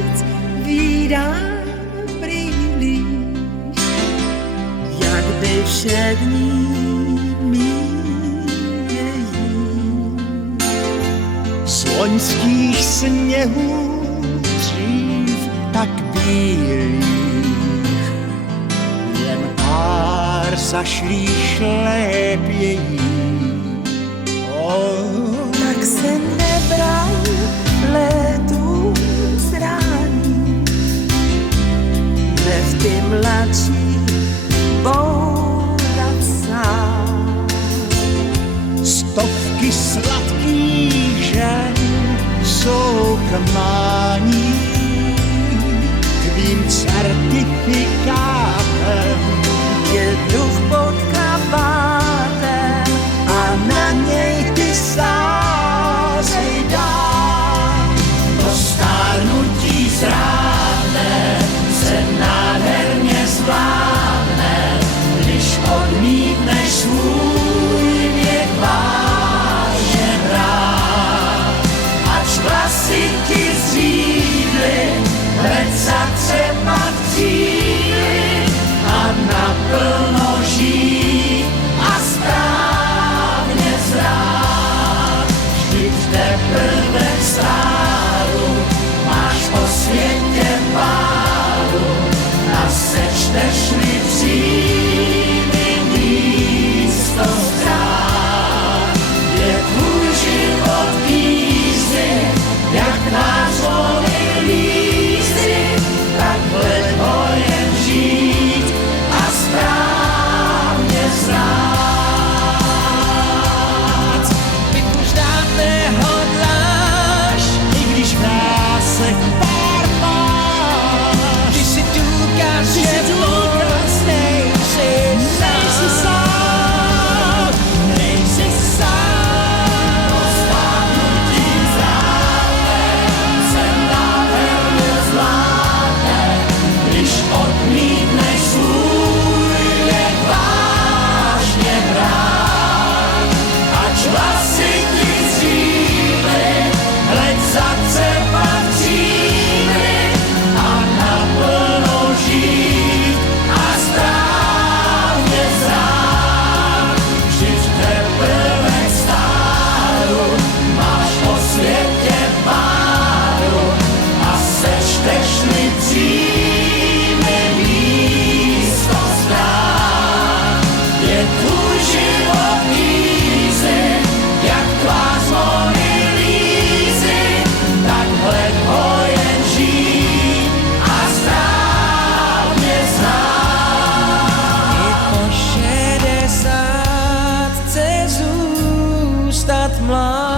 měsíc vídám brýlí, jak by všední míjejí. Z loňských sněhů dřív tak bílých, jen pár zašlých šlépějí. Tak se nebraň létu zrání, nev ty mladší bourat sám. Stovky sladkých žen jsou k mání tvým certifikátem. Je duch pod kabátem a na něj ty sářej dám. To stárnutí zrádné se nádherně zvládne, když odmítneš svůj věk vážně brát. Ač vlasy ti zřídly, hned zatřepat cíly a naplno žít a správně zrát. Vždyť teprve v stáru máš po světě páru a sečteš-li příjmy místo ztrát. Je tvůj život výzvy, jak názvony lízy, tak hleď ho jen žít a správně znát. Ty už dát nehodláš, i když v krásech pár máš. Ty si důkaz, že moc nejsi sám. Nejsi sám. To stárnutí zrádné se nádherně zvládne, když odmítneš svůj věk vážně brát. Ač vlasy ti zřídly, hleď zatřepat cíly a naplno žít a správně zrát. Vždyť teprve k stáru máš po světě páru a sečteš-li příjmy místo ztrát. Je tvůj život easy, jak tvář Mony Lízy, tak hleď ho jen žít a správně znát. I po 60 chce zůstat mlád.